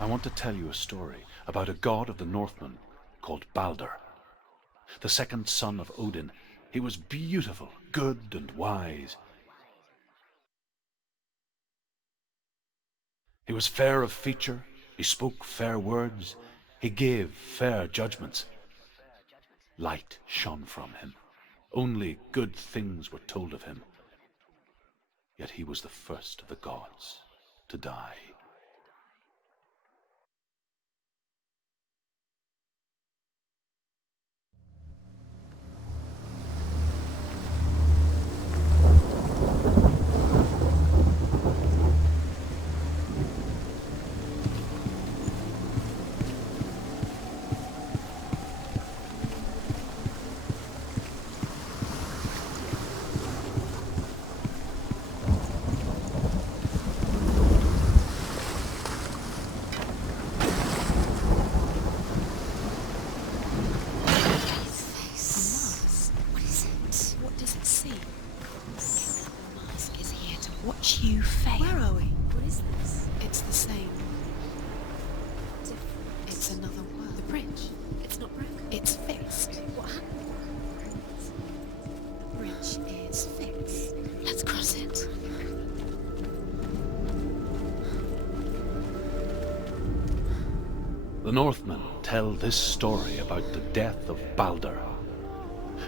I want to tell you a story about a god of the Northmen called Balder. The second son of Odin, he was beautiful, good and wise. He was fair of feature, he spoke fair words, he gave fair judgments. Light shone from him. Only good things were told of him. Yet he was the first of the gods to die. Watch you fail. Where are we? What is this? It's the same. Different. It's another world. The bridge. It's not broken. It's fixed. What happened? The bridge is fixed. Let's cross it. The Northmen tell this story about the death of Balder.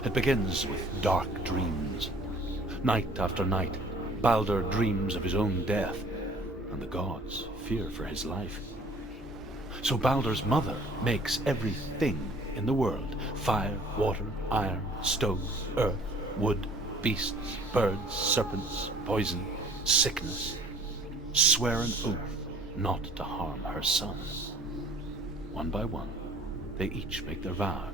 It begins with dark dreams. Night after night, Balder dreams of his own death, and the gods fear for his life. So Balder's mother makes everything in the world, fire, water, iron, stone, earth, wood, beasts, birds, serpents, poison, sickness, swear an oath not to harm her son. One by one, they each make their vow.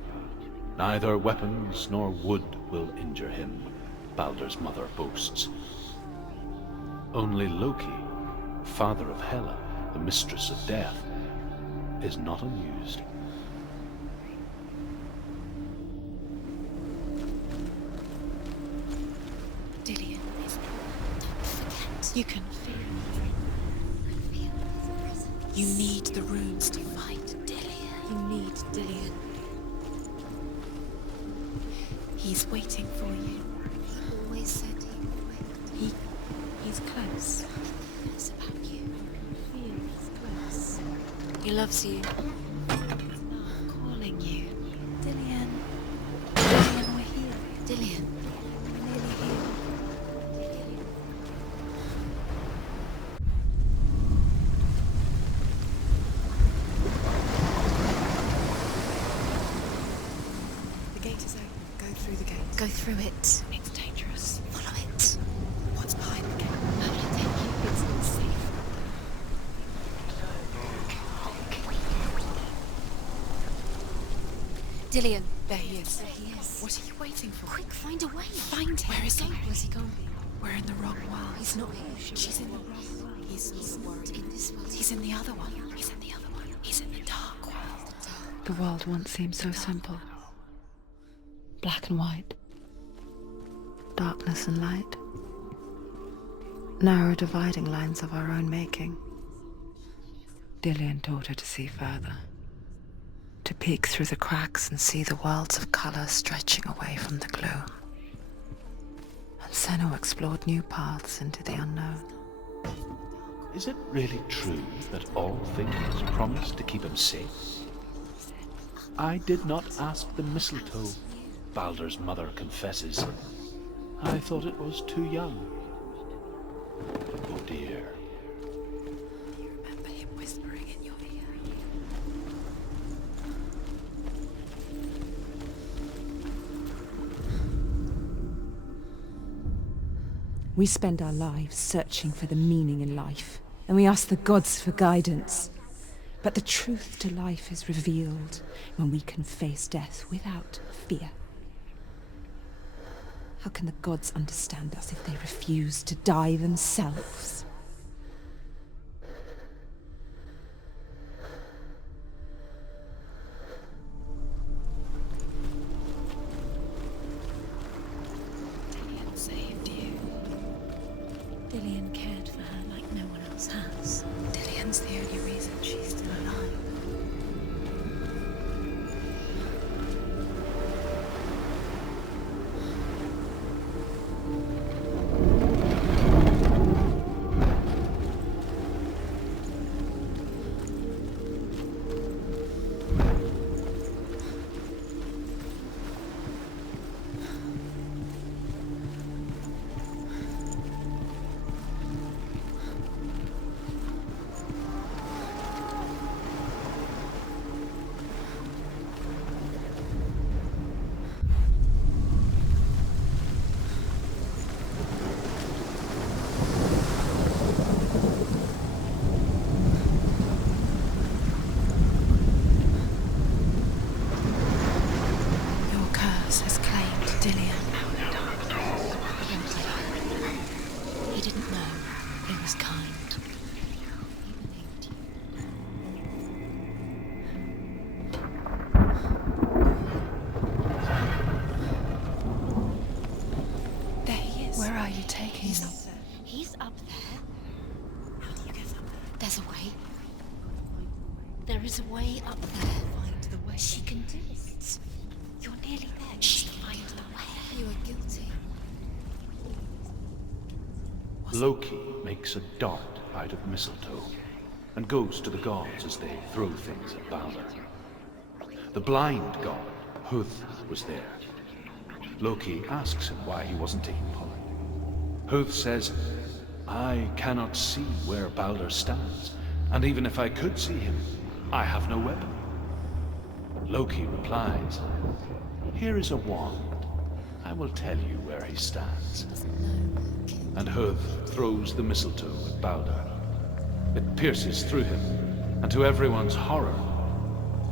Neither weapons nor wood will injure him, Balder's mother boasts. Only Loki, father of Hela, the mistress of death, is not amused. Dillion is... Don't forget. You can feel. You need the runes to fight Dillion. You need Dillion. He's waiting for you. He always said he would wait. He's close. It's about you. Feels close. He loves you. He's now calling you. Dillion. Dillion, we're here. Dillion. We're nearly here. The gate is open. Go through the gate. Go through it. It's dangerous. Follow it. What's behind the gate? How will I take you? It's not safe. Dillion. There he is. There he is. What are you waiting for? Quick, find a way. Find him. Where is he? Where's he gone? We're in the wrong world. He's not here. She's in the wrong world. He's not worried. in this world. He's in the other one. He's in the other one. He's in the dark world. The world once seemed so simple. Black and white. Darkness and light. Narrow dividing lines of our own making. Dillion taught her to see further. To peek through the cracks and see the worlds of colour stretching away from the gloom. And Senna explored new paths into the unknown. Is it really true that all things promise to keep him safe? I did not ask the mistletoe, Balder's mother confesses. I thought it was too young. Oh dear. You remember him whispering in your ear? We spend our lives searching for the meaning in life, and we ask the gods for guidance. But the truth to life is revealed when we can face death without fear. How can the gods understand us if they refuse to die themselves? Dillion saved you. Dillion cared for her like no one else has. Dillion's the only reason She's still alive. Your curse has claimed Dillian. He didn't know. He was kind. There he is. Where are you taking them? He's up there. How do you get up there? There's a way. There is a way up there. Find the way. She can do it. You're nearly there. She find the way. You are guilty. Loki makes a dart out of mistletoe and goes to the gods as they throw things at Balder. The blind god, Huth, was there. Loki asks him why he wasn't taking part. Huth says, I cannot see where Balder stands, and even if I could see him, I have no weapon. Loki replies, here is a wand. I will tell you where he stands. And Huth throws the mistletoe at Balder. It pierces through him, and to everyone's horror,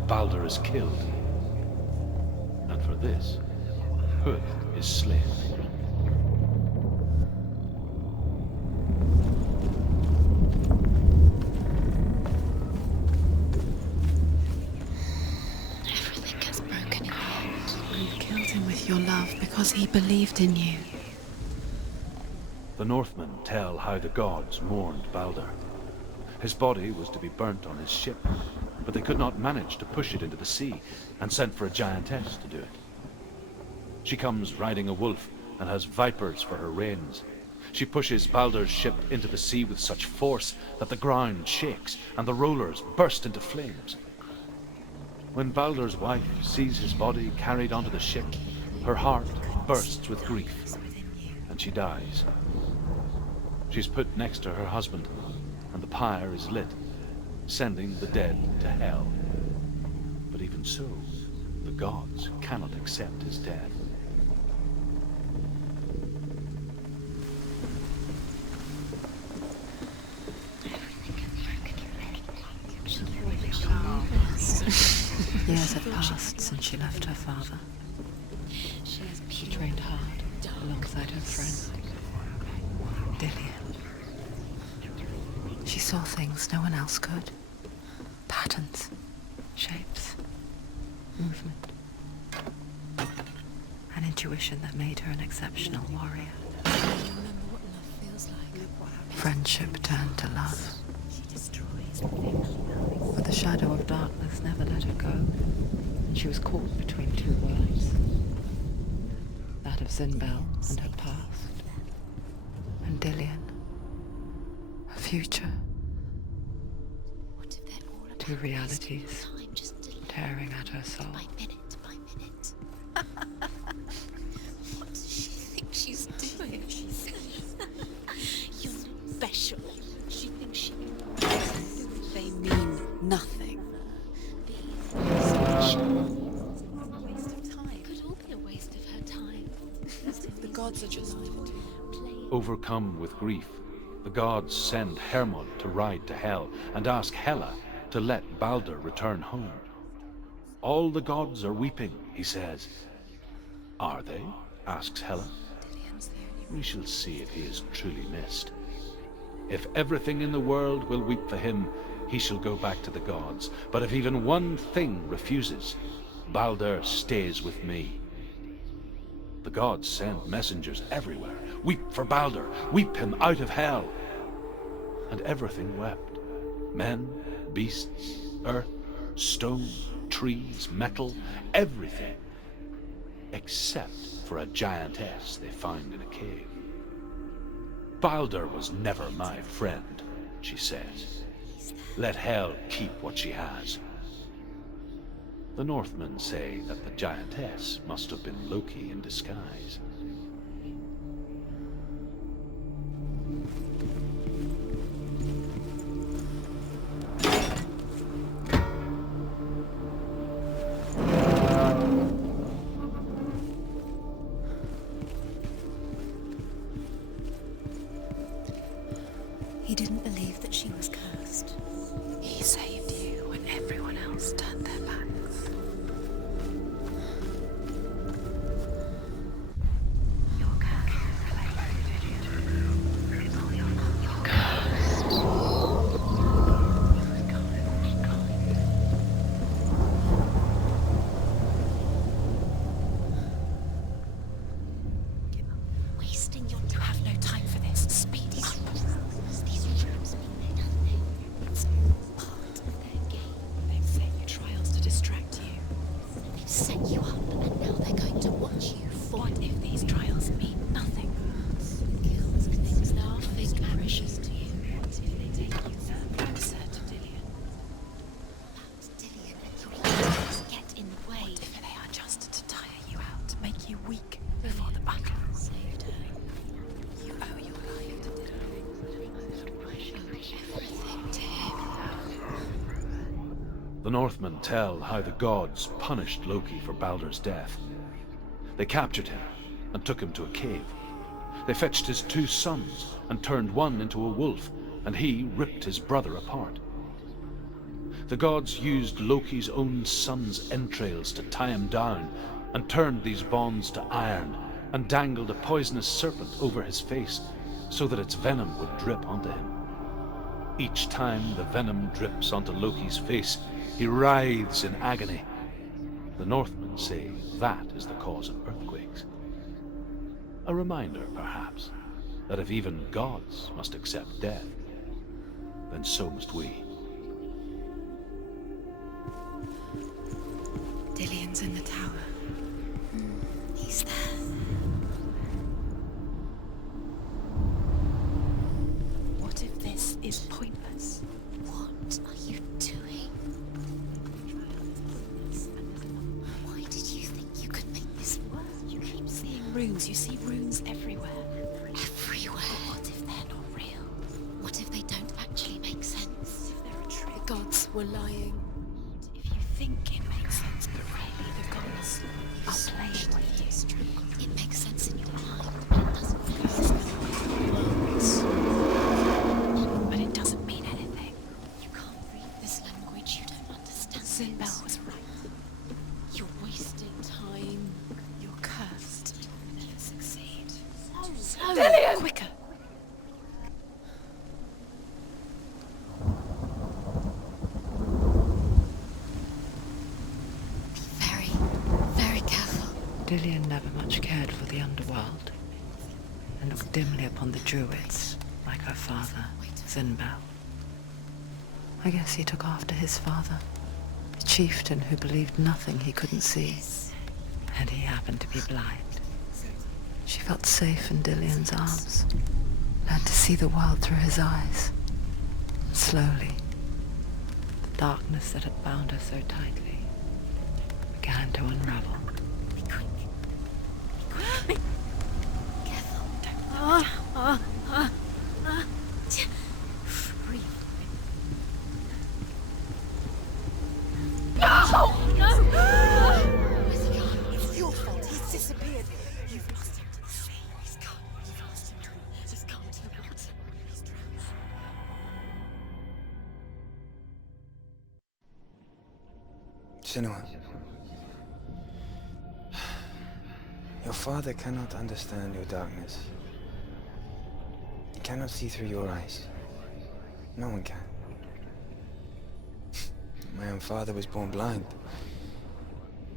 Balder is killed. And for this, Huth is slain. Everything gets broken in the end. You killed him with your love because he believed in you. The Northmen tell how the gods mourned Balder. His body was to be burnt on his ship, but they could not manage to push it into the sea, and sent for a giantess to do it. She comes riding a wolf and has vipers for her reins. She pushes Balder's ship into the sea with such force that the ground shakes and the rollers burst into flames. When Balder's wife sees his body carried onto the ship, her heart bursts with grief, and she dies. She's put next to her husband, and the pyre is lit, sending the dead to hell. But even so, the gods cannot accept his death. Years had passed since she left her father. She trained hard alongside her friend, Dillian. She saw things no one else could. Patterns, shapes, movement. An intuition that made her an exceptional warrior. Remember what love feels like. Friendship turned to love. But the shadow of darkness never let her go, and she was caught between two worlds. That of Zinbel and her past, and Dillian, her future. What if they're all about Two realities time just delayed tearing at her soul. by minute by minute? What does she think she's doing? You're special. She thinks she can. They mean nothing. Waste of time. It could all be a waste of her time. The gods are just Overcome with grief, the gods send Hermod to ride to Hell and ask Hela to let Balder return home. All the gods are weeping, he says. Are they? Asks Hela. We shall see if he is truly missed. If everything in the world will weep for him, he shall go back to the gods. But if even one thing refuses, Balder stays with me. The gods send messengers everywhere. Weep for Balder, weep him out of hell. And everything wept. Men, Beasts, earth, stone, trees, metal, everything. Except for a giantess they found in a cave. Balder was never my friend, she says. Let Hel keep what she has. The Northmen say that the giantess must have been Loki in disguise. He didn't believe that she was cursed. He saved you when everyone else turned their backs. Your curse is related. You're cursed. Wasting your You have no time for this. Speed up. These rooms mean nothing. It's part of their game. They've set you trials to distract you. They've set you up, and now they're going to watch you fall. What if these trials mean nothing? Kills things nothing precious to you. What if they take you closer to Dillion? But Dillian and your leaders get in the way. What if they are just to tire you out, to make you weak before the battle? Saved her. You owe your life to Dillion. Everything to him. The Northmen tell how the gods punished Loki for Balder's death. They captured him and took him to a cave. They fetched his 2 sons and turned one into a wolf, and he ripped his brother apart. The gods used Loki's own son's entrails to tie him down, and turned these bonds to iron, and dangled a poisonous serpent over his face, so that its venom would drip onto him. Each time the venom drips onto Loki's face, he writhes in agony. The Northmen say that is the cause of earthquakes. A reminder, perhaps, that if even gods must accept death, then so must we. Dillion's in the tower. He's there. What if this is pointless? What are you doing? Why did you think you could make this work? You keep seeing runes. You see runes everywhere. Everywhere. What if they're not real? What if they don't actually make sense? If they're a trick? The gods were lying. If you think it makes sense, but really the gods are playing with you. It makes sense in your mind, but it doesn't make sense. But it doesn't mean anything. You can't read this language. You don't understand. Sinbel was right. You're wasting time. You're cursed. You'll never succeed. Dillion! Quicker! Be very, very careful. Dillion never much cared for the underworld, and looked dimly upon the druids, like her father, Sinbel. I guess he took after his father, a chieftain who believed nothing he couldn't see, and he happened to be blind. She felt safe in Dillion's arms, learned to see the world through his eyes. Slowly, the darkness that had bound her so tightly began to unravel. Be quick. Be quick. Careful. Breathe. Where's he gone? It's your fault. He's disappeared. You've lost him to the sea. He's gone. You've lost him to the... Just gone to the water. He's drowned. Senua, your father cannot understand your darkness. He cannot see through your eyes. No one can. My own father was born blind.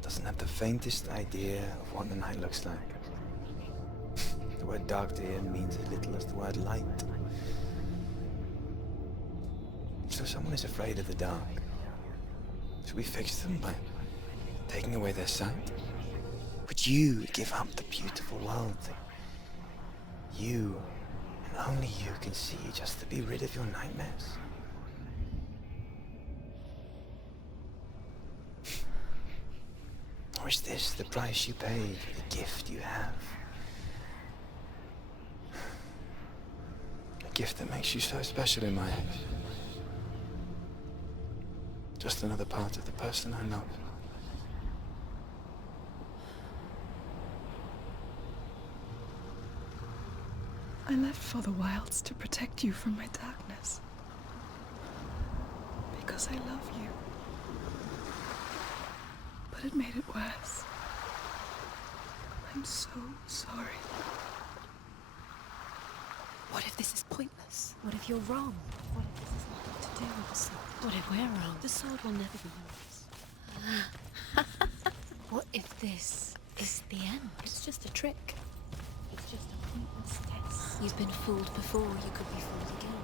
Doesn't have the faintest idea of what the night looks like. The word dark to him means as little as the word light. So someone is afraid of the dark. Should we fix them by taking away their sight? Would you give up the beautiful world that you, and only you, can see just to be rid of your nightmares? Or is this the price you pay for the gift you have? A gift that makes you so special in my eyes. Just another part of the person I love. I left for the wilds to protect you from my darkness. Because I love you. But it made it worse. I'm so sorry. What if this is pointless? What if you're wrong? What if this has nothing to do with the sword? What if we're wrong? The sword will never be yours. What if this is the end? It's just a trick. It's just a pointless test. You've been fooled before, you could be fooled again.